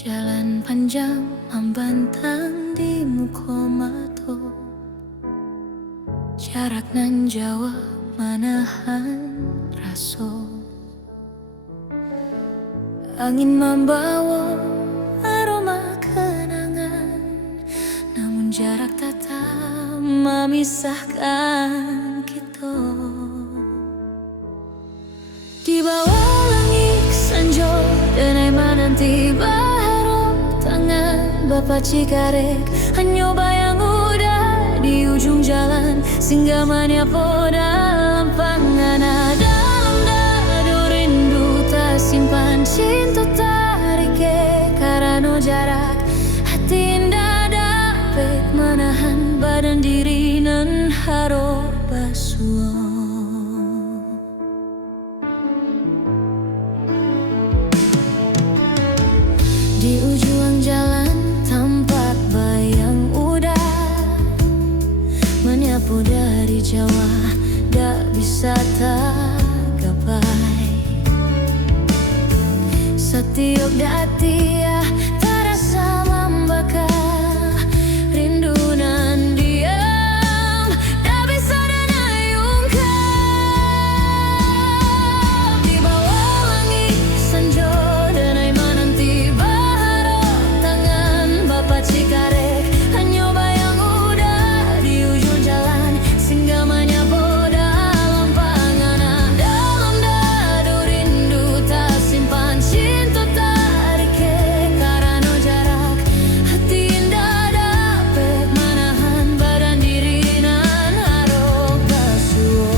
Jalan panjang membentang di Mukomato, jarak nan Jawa menahan raso. Angin membawa aroma kenangan, namun jarak tetap memisahkan kita. Di bawah langit senja denai menanti baru tangan Bapak Cikarek, hanya bayang udah di ujung jalan, singgah menyapa dalam panganan. Dalam dadu rindu tak simpan cinta tarik karena jarak, hati indah dapat menahan badan diri nan harap basuh. Di ujung jalan tampak bayang udah menyapu dari Jawa, dak bisa tak gapai. Setiap detik terasa membakar, rindu nan diam dak bisa denayungkan. Di bawah langit senja denai menanti baru tangan Bapak Cikarek, hanya bayang udah di ujung jalan, singgah menyapa dalam panganan. Dalam dadu rindu tak simpan cinta tarik karena jarak, hati indah dapat menahan badan diri nan harap basuh.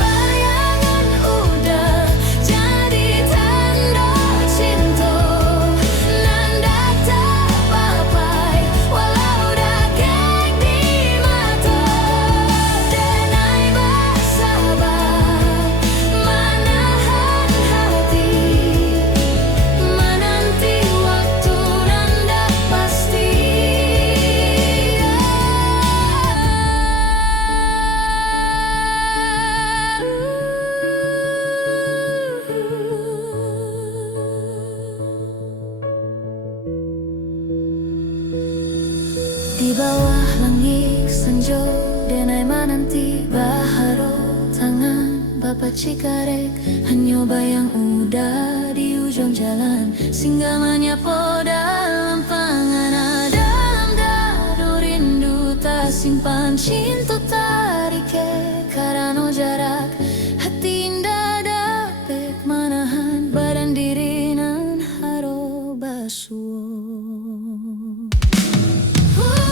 Bayangan udah jadi tanda cinta, nanda tak papai walau dah geng di mata. Denai bersabar menahan hati, menanti waktu nanda pasti. Di bawah langit senja denai menanti baharu tangan Bapak Cikarek, hanya bayang udah di ujung jalan, singgah menyapa dalam panganan. Dalam dadu rindu tak simpan cinta tarik karena jarak, hati indah dapat menahan badan diri nan harap basuh.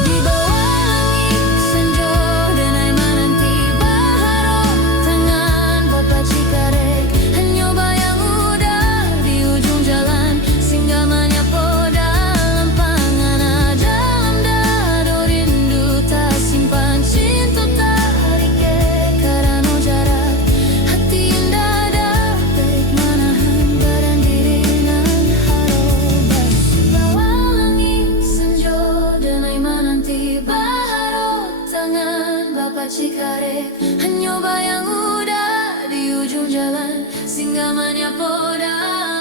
Di bawah langit senja denai menanti baharu tangan Bapak Cikarek, hanya bayang udah di ujung jalan, singgah menyapa dalam panganan. Dalam dadu rindu tak simpan cinta tarik karena jarak, hati indah dapat menahan badan diri nan harap basuh. Bawah langit senja denai menanti baharu tangan Bapak Cikarek, hanya bayang udah di ujung jalan, singgah menyapa dalam